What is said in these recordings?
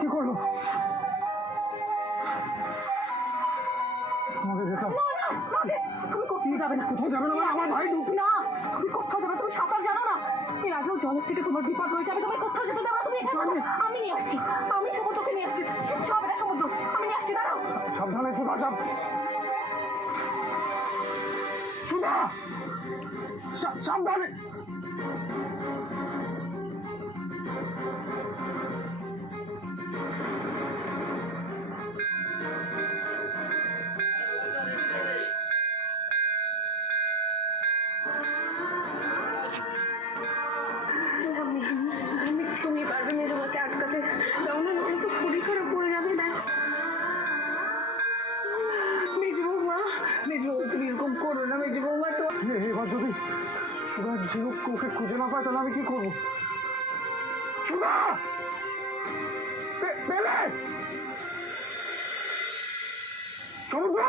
কি করলো? আমাকে যেতে হবে। তুমি যাবে না, কোথাও যাবে না মানে আমার ভাই ডুব। না তুমি কোথাও যাবে, তুমি সাঁতার জানো না। এর আগেও জলের থেকে তোমার বিপদ হয়ে যাবে, তুমি কোথাও যেতে দেবো না। তুমি এখানে থাকো, আমি নিয়ে আসছি, আমি সমুদ্রকে নিয়ে আসছি। কিচ্ছু হবে না সমুদ্র, আমি নিয়ে আসছি, দাঁড়াও। সাবধানে সুধা, সুধা সাবধানে। তুমি পারবে না তোমাকে আটকাতে, যাও না, নাহলে তো শরীর খারাপ পড়ে যাবে না। মেজো বৌমা, মেজো বৌমা, তুমি এরকম করো না মেজো বৌমা। তো এবার যদি সুধা ঝিনুক ওকে খুঁজে না পায় তাহলে আমি কি করবো? সুধা পেলে সমুদ্র।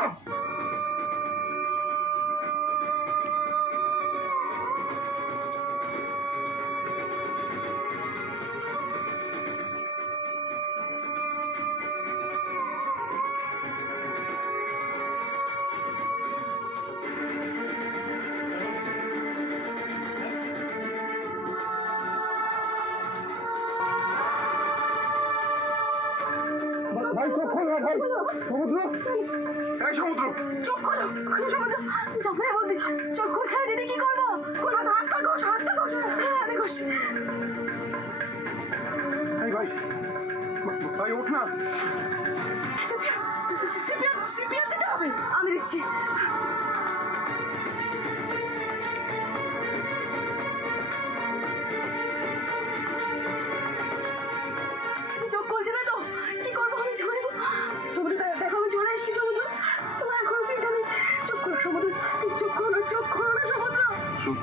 ভাই চোখ খোল না ভাই। সমুদ্র, এই সমুদ্র চোখ খোলো, সমুদ্র জামাই বলতে চোখ খুলছে না দিদি, কি করবো? হাতটা ঘোষ, হাতটা ঘোষ। হ্যাঁ আমি ঘষছি। এই ভাই, ভাই ওঠ না। সিপিআর দিতে হবে, আমি দিচ্ছি। চোখ খুলছে না তো, কি করবো আমি? জামাই সমুদ্র, দেখো আমি চলে এসেছি সমুদ্র, তোমার খুলছে এখানে। চোখ খোলো সমুদ্র, চোখ খোলো, চোখ খোলো না সমুদ্র।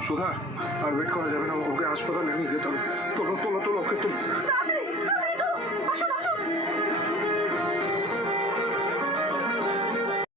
সুধা আর ওয়েট করা যাবে না, ওকে হাসপাতালে নিয়ে যেতে হবে। তোলো তোলো তোলো, ওকে তোলো।